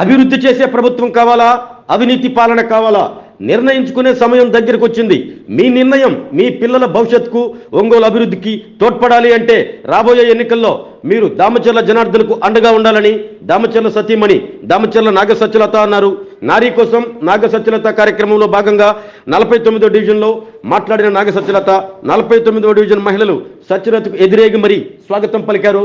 అభివృద్ధి చేసే ప్రభుత్వం కావాలా? అవినీతి పాలన కావాలా? నిర్ణయించుకునే సమయం దగ్గరకు వచ్చింది. మీ నిర్ణయం మీ పిల్లల భవిష్యత్తుకు ఒంగోలు అభివృద్ధికి తోడ్పడాలి అంటే రాబోయే ఎన్నికల్లో మీరు దామచర్ల జనార్దనకు అండగా ఉండాలని దామచర్ల సతీమణి దామచర్ల నాగ సత్యలత అన్నారు. నారీ కోసం నాగ సత్యలత కార్యక్రమంలో భాగంగా నలభై తొమ్మిదో డివిజన్లో మాట్లాడిన నాగ సత్యలత నలభై తొమ్మిదో డివిజన్ మహిళలు సత్యలతకు ఎదురేగి మరీ స్వాగతం పలికారు.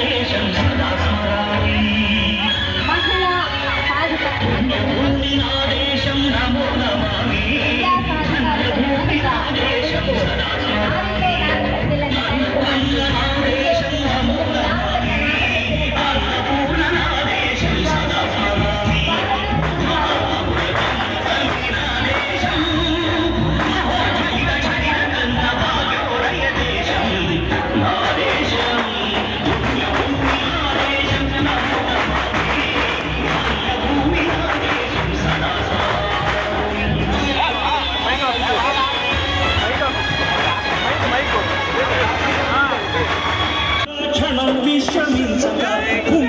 దేశం సదా స్మరామి మహిళా సాధికారత భూమి నా దేశం నమో నమామి భూమి నా దేశం సదా 命中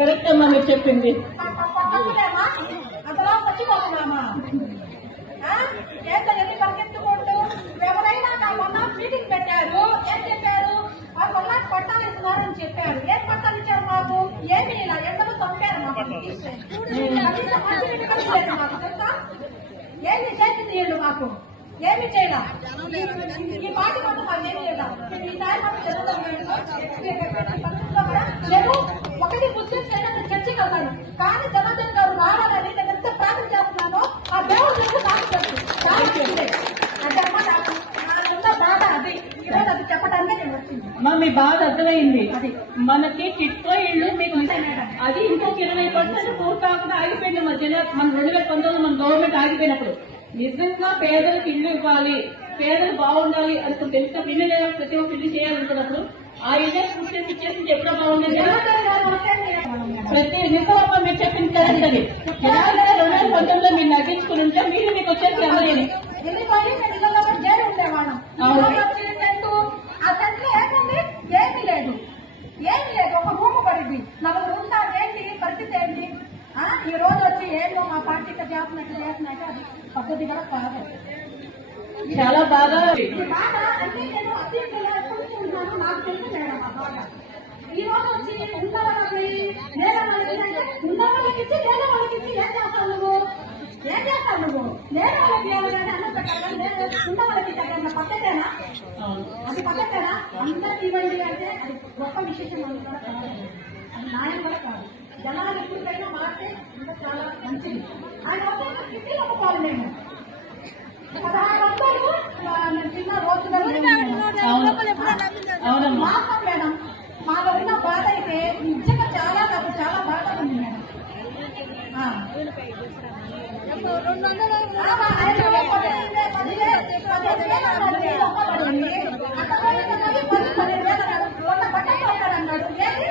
కరెక్ట్ అమ్మా మీరు చెప్పింది పెట్టారు ఏం చెప్పారు పట్టాలు చెప్పారు ఏం పట్టాలు ఇచ్చారు మాకు ఏమి ఇలా ఎందరో తప్పారు మాకు ఏమి చేసింది వీళ్ళు మాకు ఏమి ఈ పార్టీ లేదా ఈసారి జరుగుతుంది కూడా నేను ఒకటి ముస్లింస్ అయినా నేను కానీ జనార్దన్ గారు రావాలని నేను ఎంత ప్రార్థన చేస్తున్నానో ఆ దేవుడు. అంటే అమ్మ నాకు నాకున్న బాధ అది. ఈరోజు అది చెప్పడానికి నేను వచ్చింది. అమ్మా మీ బాధ అర్థమైంది. మనకి కిట్కో ఇల్లు మీకు అది ఇంకొక ఇరవై పర్సెంట్ పూర్తి కాకుండా ఆగిపోయింది మన జన మన రెండు వేల పంతొమ్మిది మన గవర్నమెంట్ ఆగిపోయినప్పుడు. నిజంగా పేదలకు ఇల్లు ఇవ్వాలి పేదలు బాగుండాలి అనుకుని తెలిసినప్పుడు ఇల్లు లేదా ప్రతి ఒక్క ఇల్లు చేయాలనుకున్నప్పుడు ఆ ఇల్లే పూర్తి చేసి ఇచ్చేసి ఎప్పుడో బాగుండేది నేను- ప్రతి నిజమమ్మ మీరు అది. జనాలు రెండు వేల పంతొమ్మిదిలో మీరు నగ్గించుకుని ఉంటే మీరు మీకు వచ్చేసి అందరినీ అవును. ఇళ్ళలో వచ్చిన టెంటు ఆ టెంట్లో ఏముంది ఏమీ లేదు ఏమీ లేదు ఒక రూమ్ పడింది నలుగురు ఉంటారు ఏంటి పరిస్థితి ఏంటి ఆ, ఈ రోజు వచ్చి ఏంటో మా పార్టీ ఇట్లా చేస్తున్నట్టు చేస్తున్నట్టు అది పద్ధతి కూడా కాదు చాలా బాగా ఈ బాధ అంటే నేను అత్యంతలో ఎప్పటి నుంచి ఉన్నాను నాకు తెలుసు మేడం చాలా బాధ ఈ రోజు వచ్చి ఉన్న వాళ్ళకి నేల వాళ్ళకి ఉన్న వాళ్ళకి ఇచ్చి నేల వాళ్ళకి ఇచ్చి ఏం చేస్తావు నువ్వు? ఏం చేస్తావు నువ్వు? నేల వాళ్ళకి ఎవరైనా అన్నం పెట్టాలి నేను ఉన్న వాళ్ళకి అది పక్కతేనా అందరికి ఇవ్వండి అంటే అది గొప్ప విశేషం అని కూడా కాదు. అది న్యాయం కూడా కాదు. జనాలు ఎప్పటికైనా మాట మంచిది. ఆయన వస్తే ఇంకా కిడ్నీలు అమ్ముకోవాలి మేము పదహారు వందలు ఆ, నేను తిన్న రోజుగా అవును. అవునమ్మా. మాసం మేడం మాలో ఉన్న బాధ అయితే నిజంగా చాలా నాకు చాలా బాధ ఉంది మేడం ఆయన పదిహేను వేలు, పదిహేను వేలు అన్నాడు, ఒక్కబడింది. అంతమంది ఉన్నది పది, పన్నెండు వేలు అన్నాడు. మొన్న బట్టలు కొన్నాడు అన్నాడు. ఏది?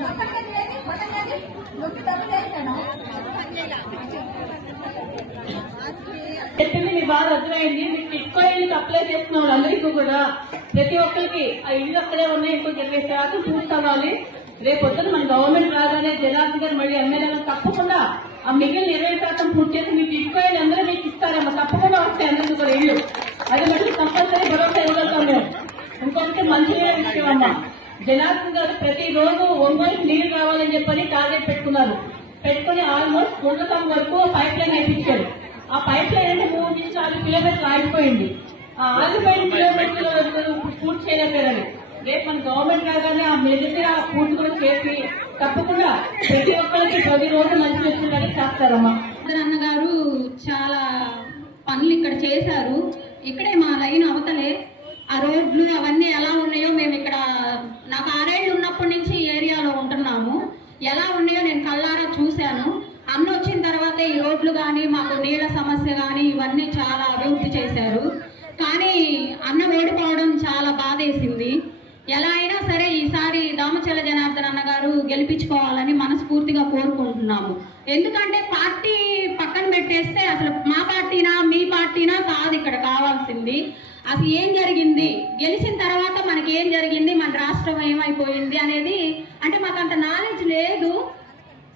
బట్టలు ఏది? బట్టలు ఏది? నొక్కి డబ్బులు ఏది మేడం? చెప్పింది మీ బాధ అర్థమైంది మీరు టిక్కో అప్లై చేస్తున్న వాళ్ళందరికీ కూడా. ప్రతి ఒక్కరికి. ఆ ఇల్లు అక్కడే ఉన్నాయి ఇంకో ఇరవై శాతం పూర్తి అవ్వాలి రేపు పొద్దున మన గవర్నమెంట్ రాగానే జనార్దన్ గారు మళ్ళీ ఎమ్మెల్యేలు తప్పకుండా ఆ మిగిలిన ఇరవై శాతం పూర్తి చేసి మీకు ఎక్కువ ఇల్లు అందరూ మీకు ఇస్తారమ్మా. తప్పకుండా వస్తాయి అందరికీ కూడా ఇల్లు. అది మళ్ళీ కంపల్సరీ భరోసా ఇవ్వగలుగుతాం మేము ఇంకొకటి మంచిగా విషయం అమ్మా. జనార్దన్ గారు ప్రతి రోజు ఒంగోలు నీళ్ళు రావాలని చెప్పని టార్గెట్ పెట్టుకున్నారు. పెట్టుకుని ఆల్మోస్ట్ గుండకం వరకు పైప్ లైన్ వేయించారు ఆ పైప్ లైన్ అంటే మూడు నుంచి నాలుగు కిలోమీటర్లు ఆగిపోయింది. ఆ ఆగిపోయిన కిలోమీటర్లు పూర్తి చేయలేకపోయారని. రేపు మన గవర్నమెంట్ రాగానే ఆ మెడిసిన్ పూర్తి కూడా చేసి తప్పకుండా ప్రతి ఒక్కరికి ప్రతి రోజు మంచి వచ్చిందని చేస్తారమ్మా. అన్నగారు చాలా పనులు ఇక్కడ చేశారు. ఇక్కడే మా లైన్ అవతలే. ఆ రోడ్లు అవన్నీ ఎలా ఉన్నాయో మేము ఇక్కడ నాకు ఆరేళ్ళు ఉన్నప్పటి నుంచి ఈ ఏరియాలో ఉంటున్నాము. ఎలా ఉన్నాయో నేను కళ్ళారా చూశాను. అన్న వచ్చిన తర్వాత ఈ రోడ్లు కానీ మాకు నీళ్ళ సమస్య కానీ ఇవన్నీ చాలా అభివృద్ధి చేశారు. కానీ అన్న ఓడిపోవడం చాలా బాధేసింది. ఎలా అయినా సరే ఈసారి దామచల జనార్దన్ అన్న గారు గెలిపించుకోవాలని మనస్ఫూర్తిగా కోరుకుంటున్నాము. ఎందుకంటే పార్టీ పక్కన పెట్టేస్తే అసలు మా పార్టీనా మీ పార్టీనా కాదు ఇక్కడ కావాల్సింది. అసలు ఏం జరిగింది? గెలిచిన తర్వాత మనకి ఏం జరిగింది? మన రాష్ట్రం ఏమైపోయింది అనేది అంటే మాకు అంత నాలెడ్జ్ లేదు.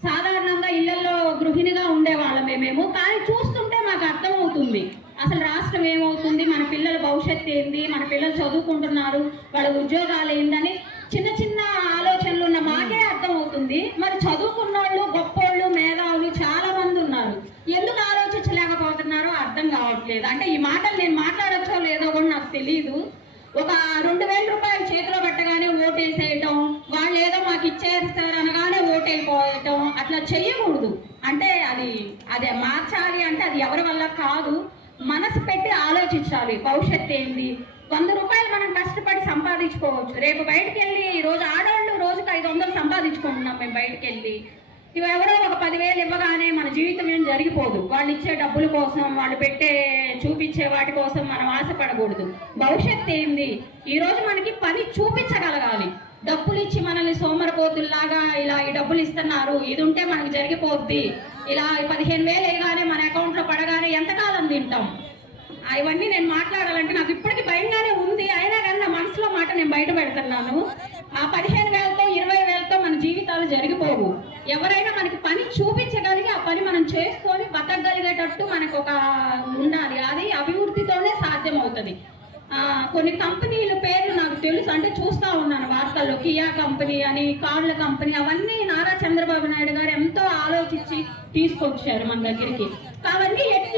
సాధారణంగా ఇళ్ళలో గృహిణిగా ఉండేవాళ్ళమే మేము. కానీ చూస్తుంటే మాకు అర్థమవుతుంది. అసలు రాష్ట్రం ఏమవుతుంది? మన పిల్లల భవిష్యత్తు ఏంది? మన పిల్లలు చదువుకుంటున్నారు. వాళ్ళ ఉద్యోగాలు ఏందని చిన్న చిన్న ఆలోచనలు ఉన్న మాకే అర్థమవుతుంది. మరి చదువుకున్న వాళ్ళు గొప్పోళ్ళు మేధావులు చాలా మంది ఉన్నారు. ఎందుకు ఆలోచించలేకపోతున్నారో అర్థం కావట్లేదు. అంటే ఈ మాటలు నేను మాట్లాడచ్చో లేదో కూడా నాకు తెలియదు ఒక రెండు వేల చెయ్యకూడదు అంటే అది అదే మార్చాలి అంటే అది ఎవరి వల్ల కాదు. మనసు పెట్టి ఆలోచించాలి. భవిష్యత్తు ఏంది? వంద రూపాయలు మనం కష్టపడి సంపాదించుకోవచ్చు. రేపు బయటకు వెళ్ళి ఈ రోజు ఆడవాళ్ళు రోజుకి ఐదు వందలు సంపాదించుకుంటున్నాం మేము బయటకు వెళ్ళి ఇవి ఎవరో ఒక పదివేలు ఇవ్వగానే మన జీవితం ఏం జరిగిపోదు. వాళ్ళు ఇచ్చే డబ్బుల కోసం వాళ్ళు పెట్టే చూపించే వాటి కోసం మనం ఆశపడకూడదు. భవిష్యత్తు ఏంది? ఈరోజు మనకి పని చూపించగలగాలి. డబ్బులు ఇచ్చి మనల్ని సోమరపోతుల్లాగా ఇలా ఈ డబ్బులు ఇస్తున్నారు ఇది ఉంటే మనకి జరిగిపోద్ది. ఇలా పదిహేను వేలు వేయగానే మన అకౌంట్లో పడగానే ఎంతకాలం తింటాం? ఇవన్నీ నేను మాట్లాడాలంటే నాకు ఇప్పటికీ భయంగానే ఉంది. అయినా కానీ నా మనసులో మాట నేను బయట పెడుతున్నాను. ఆ పదిహేను వేలతో ఇరవై వేలతో మన జీవితాలు జరిగిపోవు. ఎవరైనా మనకి పని చూపించగలిగి ఆ పని మనం చేసుకొని బతకగలిగేటట్టు మనకు ఒక ఉండాలి. అది అభివృద్ధితోనే సాధ్యం అవుతుంది కొన్ని కంపెనీలు పేరు నాకు తెలుసు. అంటే చూస్తా ఉన్నాను వార్తల్లో. కియా కంపెనీ అని కార్ల కంపెనీ అవన్నీ నారా చంద్రబాబు నాయుడు గారు ఎంతో ఆలోచించి తీసుకొచ్చారు మన దగ్గరికి. అవన్నీ ఎటు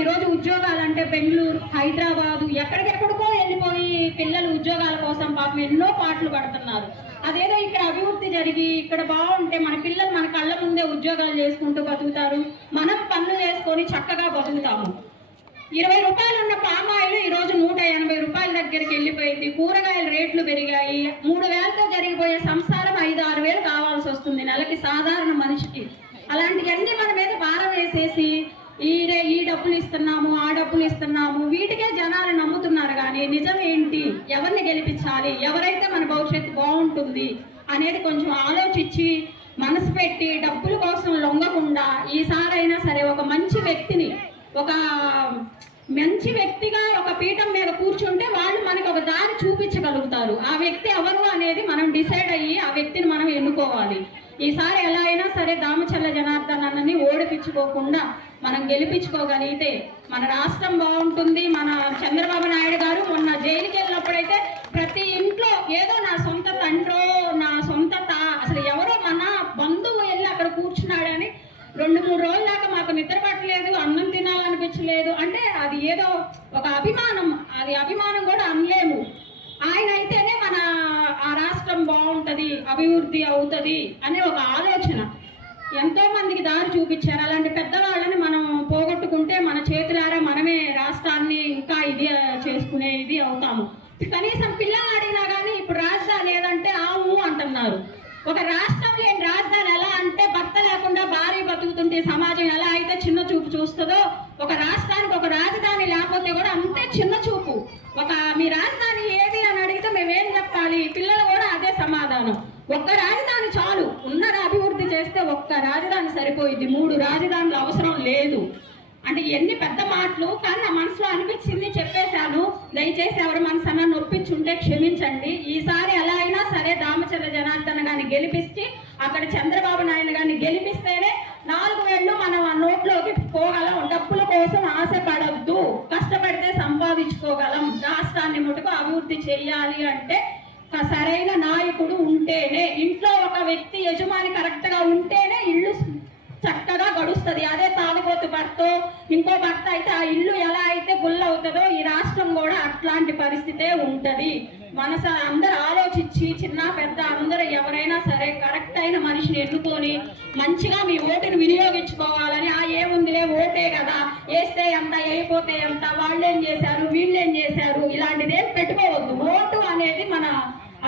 ఈరోజు ఉద్యోగాలు అంటే బెంగళూరు హైదరాబాద్ ఎక్కడికెక్కడికో వెళ్ళిపోయి పిల్లలు ఉద్యోగాల కోసం పాపం ఎన్నో పాటలు పడుతున్నారు. అదేదో ఇక్కడ అభివృద్ధి జరిగి ఇక్కడ బాగుంటే మన పిల్లలు మన కళ్ళ ముందే ఉద్యోగాలు చేసుకుంటూ బతుకుతారు. మనం పనులు చేసుకొని చక్కగా బతుకుతాము. ఇరవై రూపాయలు ఉన్న పామాయిల్ ఈ నూట ఎనభై రూపాయల దగ్గరికి వెళ్ళిపోయింది. కూరగాయల రేట్లు పెరిగాయి. మూడు వేలతో జరిగిపోయే సంసారం ఐదు ఆరు వేలు కావాల్సి వస్తుంది నెలకి సాధారణ మనిషికి. అలాంటివన్నీ మన మీద భారం వేసేసి ఈ ఈ డబ్బులు ఇస్తున్నాము ఆ డబ్బులు ఇస్తున్నాము. వీటికే జనాలు నమ్ముతున్నారు కానీ నిజం ఏంటి? ఎవరిని గెలిపించాలి? ఎవరైతే మన భవిష్యత్తు బాగుంటుంది అనేది కొంచెం ఆలోచించి మనసు పెట్టి డబ్బుల కోసం లొంగకుండా ఈసారైనా సరే ఒక మంచి వ్యక్తిని ఒక మంచి వ్యక్తిగా ఒక పీఠం మీద కూర్చుంటే వాళ్ళు మనకు ఒక దారి చూపించగలుగుతారు. ఆ వ్యక్తి ఎవరు అనేది మనం డిసైడ్ అయ్యి ఆ వ్యక్తిని మనం ఎన్నుకోవాలి. ఈసారి ఎలా అయినా సరే దామచల్ల జనార్దన్ అన్నని ఓడిపించుకోకుండా మనం గెలిపించుకోగలిగితే మన రాష్ట్రం బాగుంటుంది మన చంద్రబాబు నాయుడు గారు మొన్న జైలుకి వెళ్ళినప్పుడైతే ప్రతి ఇంట్లో ఏదో నా సొంత తండ్రో నా సొంత తా అసలు ఎవరో మన బంధువు వెళ్ళి అక్కడ కూర్చున్నాడని రెండు మూడు రోజుల దాకా మాకు నిద్ర పట్టలేదు అన్నం తినాలనిపించలేదు అంటే అది ఏదో ఒక అభిమానం అది అభిమానం కూడా అనలేము ఆయన అయితేనే మన ఆ రాష్ట్రం బాగుంటది అభివృద్ధి అవుతది అనే ఒక ఆలోచన ఎంతో మందికి దారి చూపించారు. అలాంటి పెద్దవాళ్ళని మనం పోగొట్టుకుంటే మన చేతులారా మనమే రాష్ట్రాన్ని ఇంకా ఇది చేసుకునే ఇది అవుతాము. కనీసం పిల్లల్ని అడిగినా కానీ ఇప్పుడు రాజధాని ఏదంటే ఆవు అంటున్నారు. ఒక రాష్ట్రం లేని రాజధాని ఎలా అంటే భర్త లేకుండా భార్య బతుకుతుంటే సమాజం ఎలా అయితే చిన్న చూపు చూస్తుందో ఒక రాష్ట్రానికి ఒక రాజధాని లేకపోతే కూడా అంతే చిన్న చూపు. ఒక మీ రాజధాని ఏది అని అడిగితే మేమేం చెప్పాలి? పిల్లలు కూడా అదే సమాధానం. ఒక్క రాజధాని చాలు. ఉన్న ఒక్క రాజధాని సరిపోయింది. మూడు రాజధానులు అవసరం లేదు. అంటే ఎన్ని పెద్ద మాటలు కానీ నా మనసులో అనిపించింది చెప్పేశాను. దయచేసి ఎవరి మనసు అన్న నొప్పించుంటే క్షమించండి. ఈసారి ఎలా అయినా సరే దామచంద్ర జనార్దన్ గారిని గెలిపించి అక్కడ చంద్రబాబు నాయుడు గారిని గెలిపిస్తేనే నాలుగు వేళ్ళు మనం ఆ నోట్లోకి పోగలం. డబ్బుల కోసం ఆశపడద్దు. కష్టపడితే సంపాదించుకోగలం. రాష్ట్రాన్ని ముటుకు అభివృద్ధి చేయాలి అంటే సరైన నాయకుడు ఉంటేనే ఇంట్లో ఒక వ్యక్తి యజమాని కరెక్ట్గా ఉంటేనే ఇల్లు చక్కగా గడుస్తుంది. అదే తాగుబోతు భర్త ఇంకో భర్త అయితే ఆ ఇల్లు ఎలా అయితే గుల్ల అవుతుందో ఈ రాష్ట్రం కూడా అట్లాంటి పరిస్థితే ఉంటది. మనసు అందరూ ఆలోచించి చిన్న పెద్ద అందరూ ఎవరైనా సరే కరెక్ట్ అయిన మనిషిని ఎన్నుకొని మంచిగా మీ ఓటుని వినియోగించుకోవాలని ఆ ఏముందిలే ఓటే కదా వేస్తే ఎంత వేయపోతే ఎంత వాళ్ళేం చేశారు వీళ్ళేం చేశారు ఇలాంటిదేం పెట్టుకోవద్దు. ఓటు అనేది మన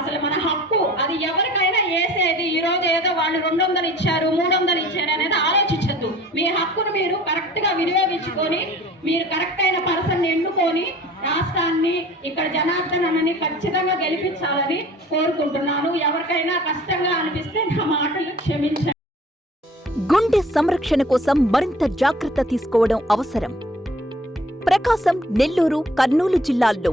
అసలు మన హక్కు అది ఎవరికైనా వేసేది. ఈ రోజు ఏదో వాళ్ళు రెండు వందలు ఇచ్చారు మూడు వందలు ఇచ్చారు అనేది ఆలోచించద్దు. మీ హక్కును మీరు కరెక్ట్గా వినియోగించుకొని మీరు కరెక్ట్ అయిన పర్సన్ ఎన్నుకొని రాష్ట్రాన్ని ఇక్కడ జనార్దనని ఖచ్చితంగా గెలిపించాలని కోరుకుంటున్నాను. ఎవరికైనా కష్టంగా అనిపిస్తే నా మాటలు క్షమించండి. గుండె సంరక్షణ కోసం మరింత జాగ్రత్త తీసుకోవడం అవసరం. ప్రకాశం నెల్లూరు కర్నూలు జిల్లాల్లో